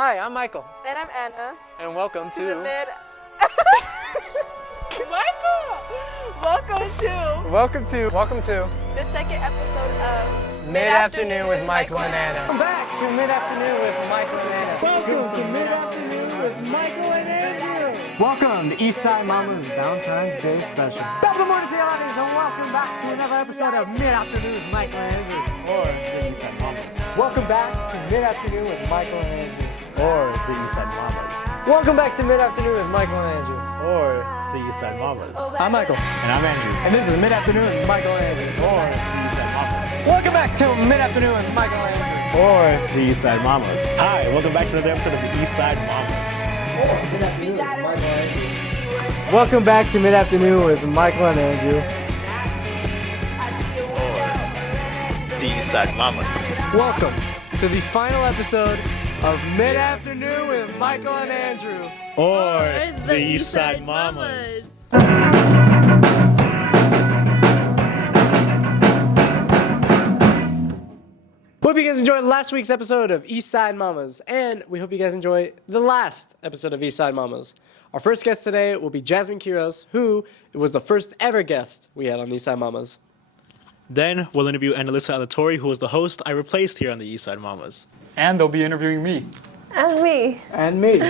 Hi, I'm Michael. And I'm Anna. And welcome to the Michael! Welcome to the second episode of Mid-Afternoon with Michael and Anna. Welcome back to Mid-Afternoon with Michael and Anna. Welcome to Mid-Afternoon with Michael and Andrew. Welcome to Eastside MAMAs Valentine's Day Special. Top of the morning to you, audience, and welcome back to another episode of Mid-Afternoon with Michael and Andrew. Or the Eastside MAMAs. Welcome back to Mid-Afternoon with Michael and Andrew. Or the Eastside MAMAs. Welcome back to Mid-Afternoon with Michael and Andrew. Or the Eastside MAMAs. I'm Michael. And I'm Andrew. And this is Mid-Afternoon with Michael and Andrew. Or the Eastside MAMAs. Welcome back to Mid-Afternoon with Michael and Andrew. Or the Eastside MAMAs. Hi, welcome back to another episode of the Eastside MAMAs. Mid-Afternoon with Michael and Andrew. Welcome back to Mid-Afternoon with Michael and Andrew. Or the Eastside MAMAs. Welcome to the final episode of Mid-Afternoon with Michael and Andrew. Or the Eastside MAMAs. Hope you guys enjoyed last week's episode of Eastside Mamas, and we hope you guys enjoy the last episode of Eastside Mamas. Our first guest today will be Jasmine Quiros, who was the first ever guest we had on Eastside Mamas. Then we'll interview Annalisa Alatori, who was the host I replaced here on the Eastside MAMAs. And they'll be interviewing me. And me. And me.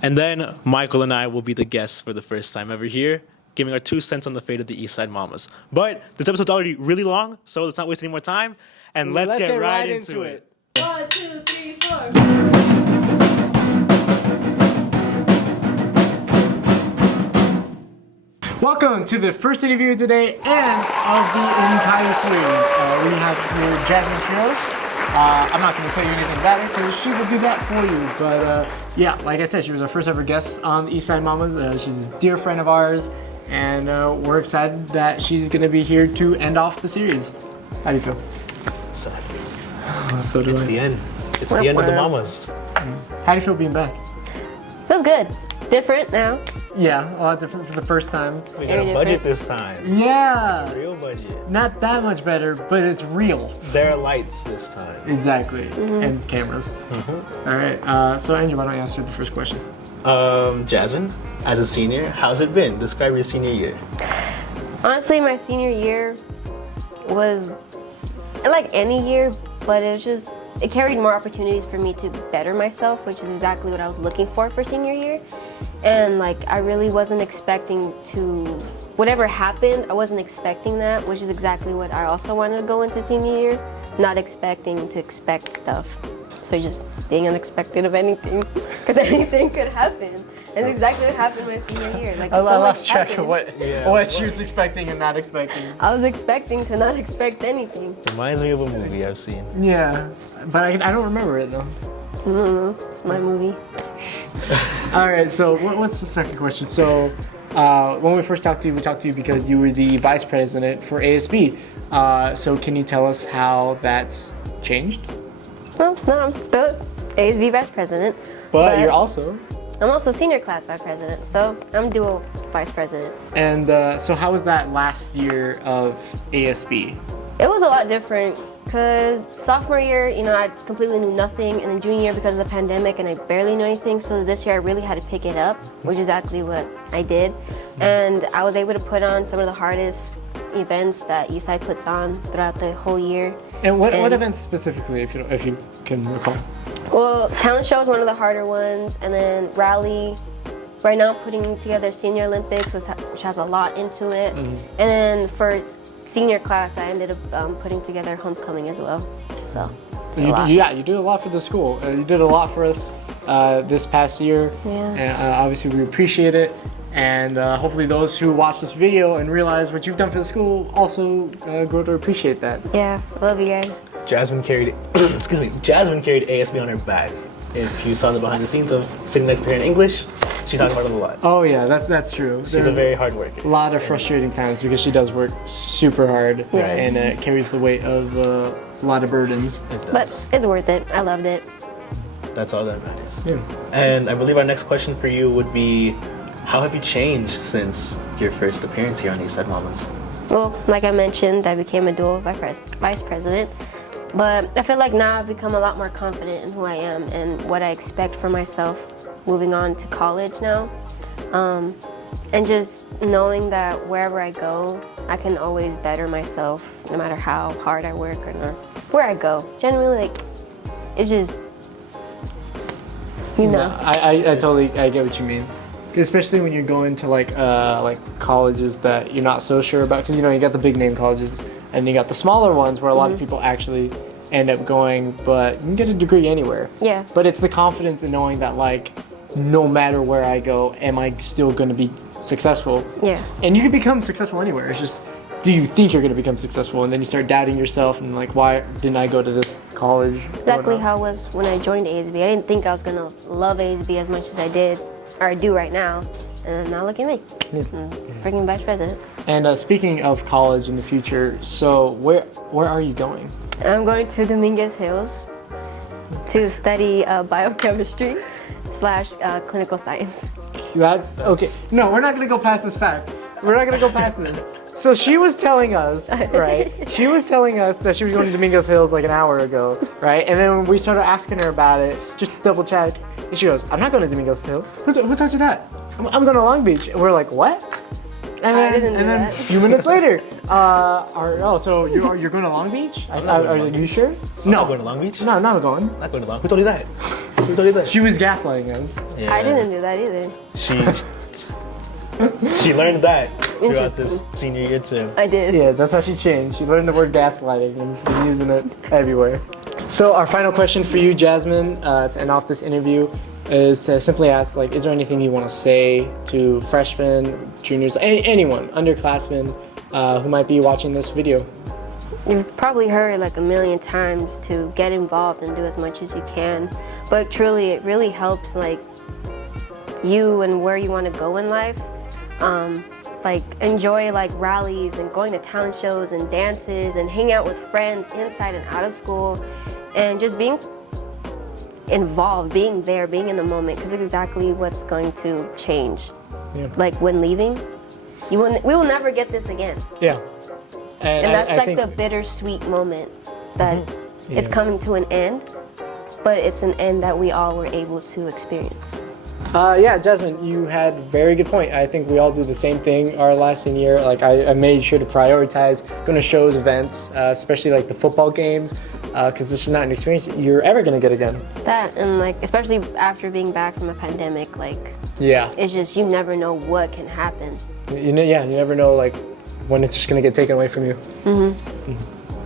And then Michael and I will be the guests for the first time ever here, giving our 2 cents on the fate of the Eastside MAMAs. But this episode's already really long, so let's not waste any more time, and let's get right into it. 1, 2, 3, 4. Welcome to the first interview today and of the entire series. We have here Jasmine Quiros. I'm not going to tell you anything about her because she will do that for you. But yeah, like I said, she was our first ever guest on the Eastside Mamas. She's a dear friend of ours, and we're excited that she's going to be here to end off the series. How do you feel? Sad. So do It's I. the end. It's the end of the MAMAs. How do you feel being back? Feels good. Different now. Yeah, a lot different for the first time. We got a budget this time. Yeah, Real budget. not that much better, but it's real. There are lights this time. Exactly, and cameras. All right, so Andrew, why don't you answer the first question? Jasmine, as a senior, how's it been? Describe your senior year. Honestly, my senior year was like any year, but it carried more opportunities for me to better myself, which is exactly what I was looking for senior year. And like, I really wasn't expecting whatever happened, I wasn't expecting that, which is exactly what I also wanted to go into senior year, not expecting to expect stuff. So just being unexpected of anything, because anything could happen. And exactly what happened my senior year. Like, I so lost much track of happened. what she was expecting and not expecting. I was expecting to not expect anything. Reminds me of a movie I've seen. Yeah, but I don't remember it though. It's my movie. All right, so what's the second question? So when we first talked to you, we talked to you because you were the vice president for ASB. So can you tell us how that's changed? Well, no, I'm still ASB vice president. But you're also. I'm also senior class vice president, so I'm dual vice president. And so how was that last year of ASB? It was a lot different because sophomore year, I completely knew nothing, and then junior year because of the pandemic, and I barely knew anything. So this year I really had to pick it up, which is exactly what I did. And I was able to put on some of the hardest events that Eastside puts on throughout the whole year. And what events specifically, if you can recall? Well, talent show is one of the harder ones, and then rally. Right now, putting together Senior Olympics, which has a lot into it. And then for senior class, I ended up putting together homecoming as well. So you did a lot for the school. You did a lot for us this past year. Yeah. And obviously we appreciate it. And hopefully those who watch this video and realize what you've done for the school also grow to appreciate that. Yeah, I love you guys. Jasmine carried ASB on her back. If you saw the behind the scenes of sitting next to her in English, she talked about it a lot. Oh yeah, that's true. She's a very hard worker. A lot of frustrating times because she does work super hard and carries the weight of a lot of burdens. But it's worth it. I loved it. That's all that matters. Yeah. And I believe our next question for you would be, how have you changed since your first appearance here on Eastside MAMAs? Well, like I mentioned, I became a dual vice president. But I feel like now I've become a lot more confident in who I am and what I expect from myself moving on to college now. And just knowing that wherever I go, I can always better myself no matter how hard I work or not. Where I go, generally, like, it's just, you know. No, I totally get what you mean. Especially when you're going to like colleges that you're not so sure about, because you know you got the big name colleges and you got the smaller ones where a lot of people actually end up going, but you can get a degree anywhere. Yeah. But it's the confidence in knowing that like no matter where I go, am I still going to be successful? Yeah. And you can become successful anywhere. It's just, do you think you're going to become successful? And then you start doubting yourself and like, why didn't I go to this college? Exactly how it was when I joined ASB. I didn't think I was gonna love ASB as much as I did, or I do right now. And now look at me, freaking vice president. And speaking of college in the future, so where are you going? I'm going to Dominguez Hills to study biochemistry / clinical science. That's okay. No, we're not gonna go past this fact. We're not gonna go past this. So she was telling us, right? She was telling us that she was going to Dominguez Hills like an hour ago, right? And then we started asking her about it, just to double check. And she goes, "I'm not going to Dominguez Hills. Who told you that? I'm going to Long Beach." And we're like, "What?" And then a few minutes later, so you're going to Long Beach? Are you sure? I'm not going to Long Beach. No, I'm not going. Not going to Long. Who told you that? Who told you that? She was gaslighting us. Yeah. I didn't do that either. She learned that throughout this senior year too. I did. Yeah, that's how she changed. She learned the word gaslighting and has been using it everywhere. So our final question for you, Jasmine, to end off this interview, is to simply ask, like, is there anything you want to say to freshmen, juniors, anyone, underclassmen who might be watching this video? You've probably heard like a million times to get involved and do as much as you can, but truly it really helps like you and where you want to go in life. Like enjoy like rallies and going to talent shows and dances and hang out with friends inside and out of school, and just being involved, being there, being in the moment, because it's exactly what's going to change. Yeah. Like when leaving, we will never get this again. Yeah. And that's I like think the bittersweet moment that it's coming to an end, but it's an end that we all were able to experience. Yeah, Jasmine, you had a very good point. I think we all do the same thing our last senior year. Like I made sure to prioritize going to shows, events, especially like the football games, because this is not an experience you're ever going to get again. That, and like especially after being back from a pandemic, like it's just, you never know what can happen. You never know like when it's just going to get taken away from you.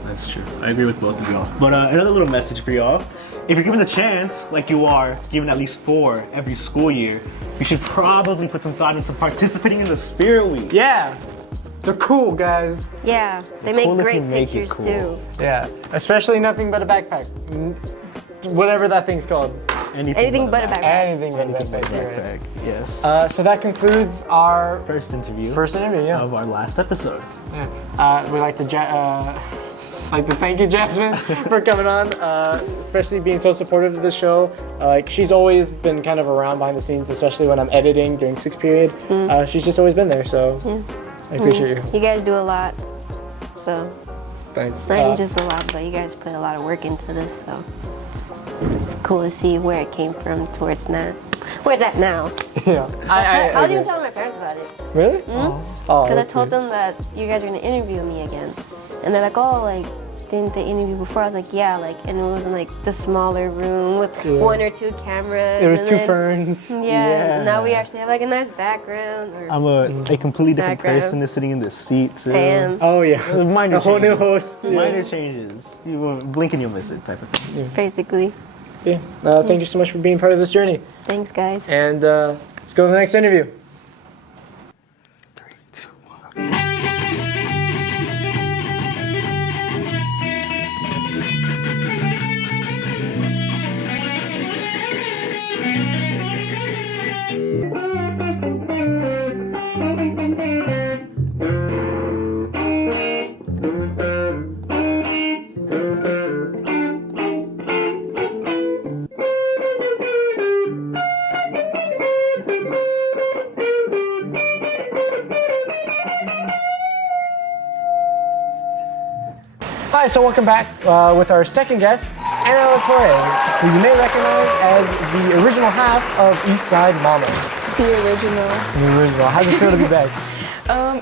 That's true. I agree with both of y'all. But another little message for y'all. If you're given the chance, like you are, given at least 4 every school year, you should probably put some thought into participating in the Spirit Week. Yeah, they're cool, guys. Yeah, they make cool if great you make it pictures cool. too. Yeah, especially nothing but a backpack. Whatever that thing's called. Anything but a backpack. Anything but a backpack. Yes. So that concludes our First interview yeah. of our last episode. Yeah. We'd like to thank you, Jasmine, for coming on, especially being so supportive of the show. Like she's always been kind of around behind the scenes, especially when I'm editing during 6th period. She's just always been there, so I appreciate you. You guys do a lot, so Thanks. not even just a lot, but you guys put a lot of work into this, so it's cool to see where it came from towards now. Where's that now? Yeah. I was even telling my parents about it. Really? Because I told them that you guys are gonna interview me again, and they're like, "Oh, like didn't they interview before?" I was like, "Yeah, like," and it was in like the smaller room with 1 or 2 cameras. There was and 2 then, ferns. Yeah. And now we actually have like a nice background. Or I'm a completely different Background. person is sitting in this seat too. and Oh yeah. Minor A whole new changes. host. Minor changes. You will blink and you'll miss it type of thing. basically, Yeah. Thank you so much for being part of this journey. thanks, guys. And let's go to the next interview. 3, 2, 1. Hi, so welcome back with our second guest, Anna Torres, who you may recognize as the original half of Eastside MAMAs. The original. The original. How does it feel to be back?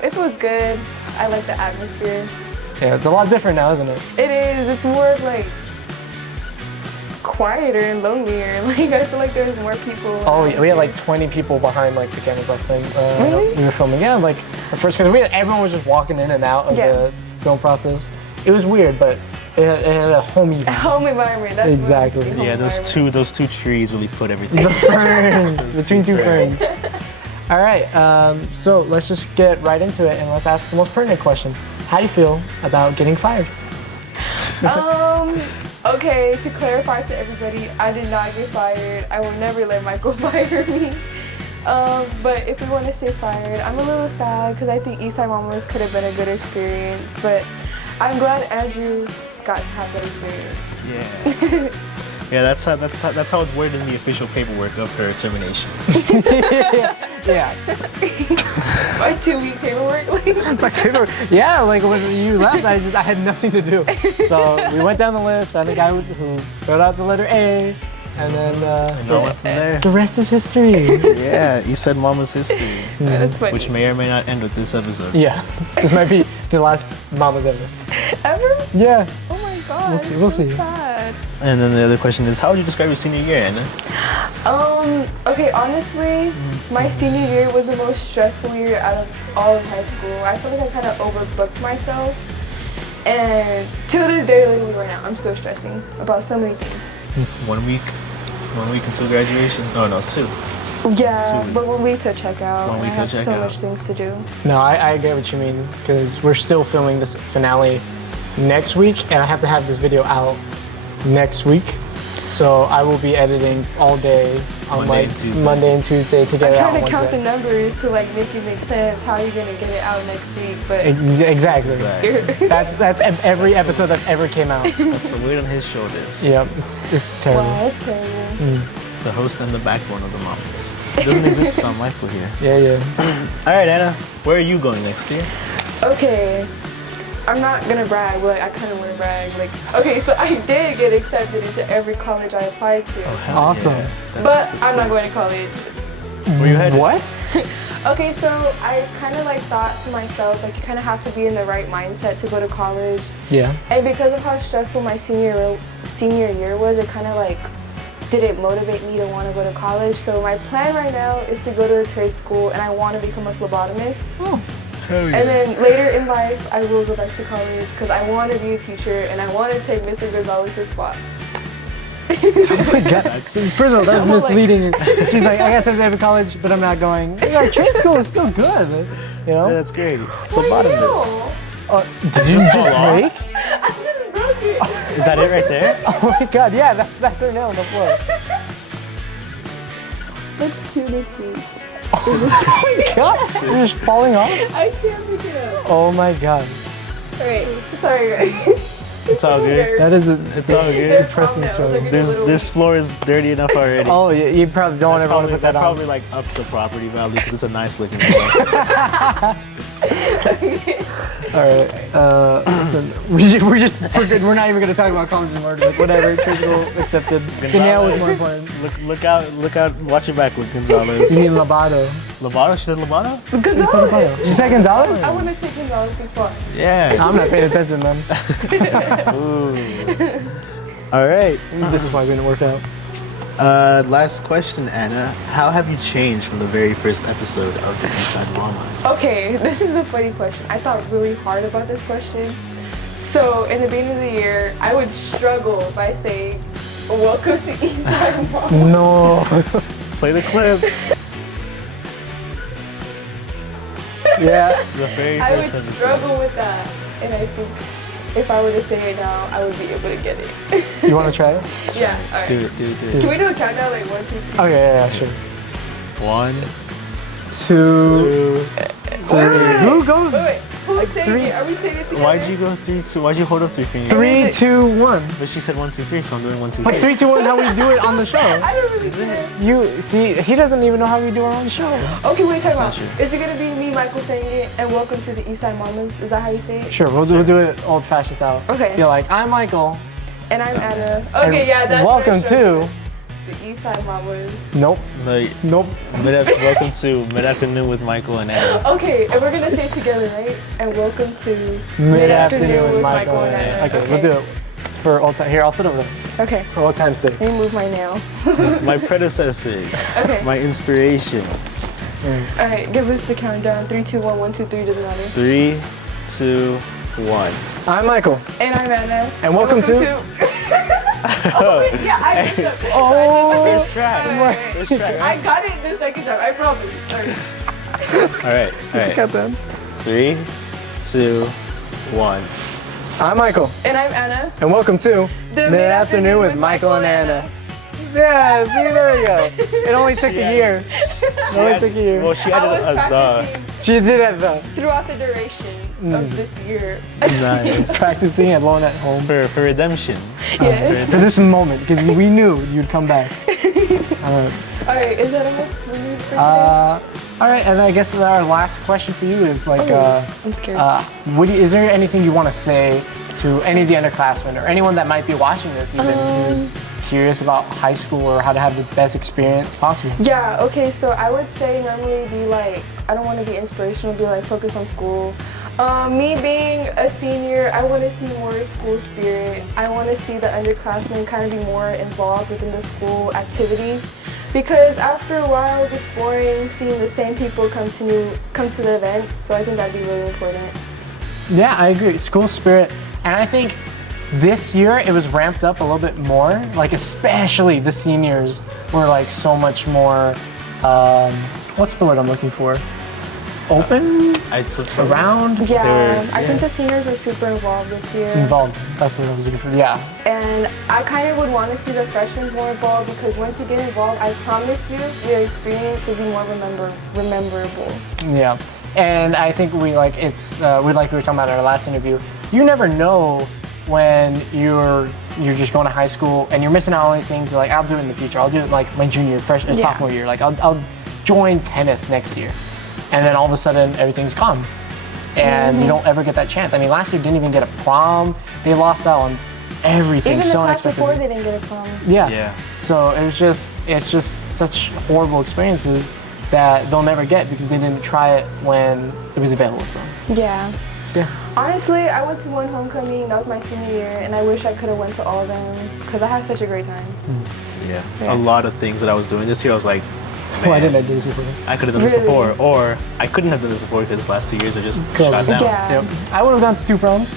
It feels good. I like the atmosphere. Yeah, it's a lot different now, isn't it? It is. It's more of like quieter and lonelier. Like I feel like there's more people. Oh, we had like 20 people behind like the cameras last time Really? we were filming. Yeah, like the first, because everyone was just walking in and out of the film process. It was weird, but it had a homey vibe. Home environment. That's Exactly. what Yeah, those two trees really put everything. The ferns, between two ferns. All right, so let's just get right into it and let's ask the most pertinent question. How do you feel about getting fired? Okay, to clarify to everybody, I did not get fired. I will never let Michael fire me. But if we want to say fired, I'm a little sad because I think Eastside Mamas could have been a good experience. But I'm glad Andrew got to have that experience. Yeah. Yeah, that's how it's worded in the official paperwork of her termination. Yeah. My 2-week paperwork. My favorite. Yeah, like when you left, I had nothing to do. So we went down the list, found a guy who filled out the letter A, and then And I went from there. the rest is history. Yeah, Eastside Mama's history, That's funny. which may or may not end with this episode. Yeah, this might be the last Mamas ever. Ever? Yeah. Oh my god. We'll so see. Sad. And then the other question is, how would you describe your senior year, Anna? Okay, honestly, my senior year was the most stressful year out of all of high school. I feel like I kind of overbooked myself. And till this day, literally right now, I'm still stressing about so many things. 1 week until graduation? Oh no, 2. Yeah, 2 but weeks. 1 week to check out. 1 I week to have check so out. much things to do. No, I get what you mean, because we're still filming this finale next week, and I have to have this video out next week. So I will be editing all day on Monday and Tuesday. Monday and Tuesday to get I'm it out trying on to count the Wednesday. numbers to like make it make sense. How are you gonna get it out next week? But Exactly. Exactly. That's every episode that ever came out. That's the weight on his shoulders. Yeah, it's terrible. wow, that's terrible. The host and the backbone of the Mamas. It doesn't exist without Michael here. Yeah. All right, Anna, where are you going next year? Okay, I'm not gonna brag, but I kind of want to brag. Like, okay, so I did get accepted into every college I applied to, Awesome. but I'm not going to college. Where you headed? What? Okay, so I kind of like thought to myself, like, you kind of have to be in the right mindset to go to college. Yeah. And because of how stressful my senior year was, it kind of like didn't motivate me to want to go to college. So my plan right now is to go to a trade school, and I want to become a phlebotomist. Oh. Hell yeah. And then later in life, I will go back to college because I want to be a teacher and I want to take Mr. Gonzalez's spot. Oh my God. First of all, that was I'm like- misleading. She's like, I guess I'm in college, but I'm not going. Like, trade school is still good, you know? Yeah, that's great. For Phlebotomist. real? Did you just off? break? I just broke it. Is that it right there? Oh my God, yeah, that's her nail on the floor. That's 2 this week. Oh my God, you're just falling off? I can't pick it up. Oh my God. Alright, sorry guys. It's all good. That is It's all good. They're depressing calm now. story. They're getting a little This floor is dirty enough already. Oh, you probably don't That's ever want to put that on. probably like up the property value because it's a nice looking floor. All right. Listen, we're not even gonna talk about college anymore. Like, whatever. Trade school accepted. The nail was more important. Look out! Watch your back with Gonzalez. You mean Lobato? Lobato? She said Lobato? Gonzalez. You said Gonzalez? I want to take Gonzalez's spot. Yeah. I'm not paying attention, man. Ooh. All right. This is why we didn't work out. Last question, Anna. How have you changed from the very first episode of the Eastside Mamas? Okay, this is a funny question. I thought really hard about this question. So in the beginning of the year, I would struggle by saying, "Welcome to Eastside Mamas." No. Play the clip. Yeah. The very I first would episode. struggle with that, and I think if I were to say it now, I would be able to get it. You want to try it? Yeah, alright. Do it. Can we do a countdown like 1, 2, 3? Okay, yeah, sure. 1, 2, 3. Wait. Who goes? Wait. Who's saying three- it? Are we saying it together? Why'd you go 3, 2? Why'd you hold up 3 fingers? 3, 2, 1. But she said 1, 2, 3, so I'm doing 1, 2, 3. But 3, 2, 1 is how we do it on the show. I don't really care. You see, he doesn't even know how we do it on the show. Okay, wait, time out. true. Is it gonna be me, Michael, saying it, and welcome to the Eastside Mamas? Is that how you say it? Sure, we'll do it old-fashioned style. Okay. You're like, I'm Michael. And I'm Anna. and Okay, yeah, that's welcome my show. to. The Eastside Mamas. Nope. No, Nope. welcome to Mid-Afternoon with Michael and Anna. Okay, and we're gonna say it together, right? And welcome to Mid-Afternoon with Michael and Anna. Okay, we'll do it for old time. Here, I'll sit over there. Okay, For old time's sake. let me move my nail. My predecessors. Okay. My inspiration. All right, give us the countdown. 3, 2, 1, 1, 2, 3, doesn't matter. 3, 2, 1. I'm Michael. And I'm Anna. And welcome to- Oh, wait, yeah, I messed up. Oh. First track. Alright. First track. I got it the second time, I promise. Sorry. All right. All right. Countdown. 3, 2, 1. I'm Michael. And I'm Anna. And welcome to The Mid-Afternoon with Michael and Anna. Yeah, see, there we go. It only took a year. It only took a year. Well, she I added was a practicing She did it though. throughout the duration of this year. Nice. Practicing alone at home. For redemption. Yes. For this moment, because we knew you'd come back. Alright, is that enough we need for today? All right, and I guess our last question for you is like, I'm scared. is there anything you want to say to any of the underclassmen or anyone that might be watching this, even who's curious about high school or how to have the best experience possible? Yeah, okay, so I would say normally be like, I don't want to be inspirational, be like focus on school. Me being a senior, I want to see more school spirit. I want to see the underclassmen kind of be more involved within the school activities. Because after a while, it's just boring seeing the same people come to the events. So I think that'd be really important. Yeah, I agree. School spirit, and I think this year it was ramped up a little bit more. Like especially the seniors were like so much more. What's the word I'm looking for? Open I'd suppose. around. Yeah, I think the seniors are super involved this year. Involved. That's what I was looking for. Yeah. And I kind of would want to see the freshmen more involved because once you get involved, I promise you, your experience will be more rememberable. Yeah, and I think we like we were talking about in our last interview. You never know when you're just going to high school and you're missing out on these things. You're like, I'll do it in the future. I'll do it like my junior, sophomore year. Like I'll join tennis next year, and then all of a sudden everything's gone, and you don't ever get that chance. I mean, last year didn't even get a prom. They lost out on everything. Even the so class unexpectedly. before, they didn't get a prom. Yeah. Yeah. So it's just such horrible experiences that they'll never get because they didn't try it when it was available to them. Yeah. Yeah. Honestly, I went to one homecoming. That was my senior year, and I wish I could have went to all of them because I had such a great time. Yeah. Yeah. A lot of things that I was doing this year, I was like, man, Why didn't I do this before? I could have done this Really? before, or I couldn't have done this before because the last 2 years are just shot down. Yeah. Yep. I would have gone to 2 proms.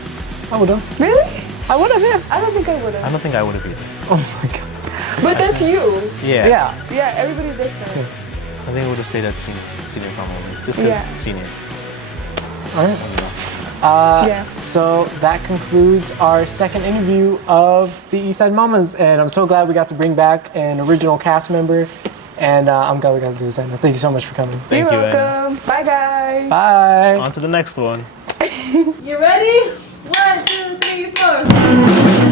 I would have. Really? I would have, yeah. I don't think I would I have. don't think I would have either. Oh my god. But that's you. Yeah. Yeah. Yeah, everybody's different. I think I would have stayed at senior prom only, just because Yeah. senior. All right. I don't know. Yeah. So that concludes our second interview of the Eastside Mamas, and I'm so glad we got to bring back an original cast member, and I'm glad we got to do this. Anna. Thank you so much for coming. Thank You're you, Anna. welcome. Bye, guys. Bye. On to the next one. You ready? 1, 2, 3, 4.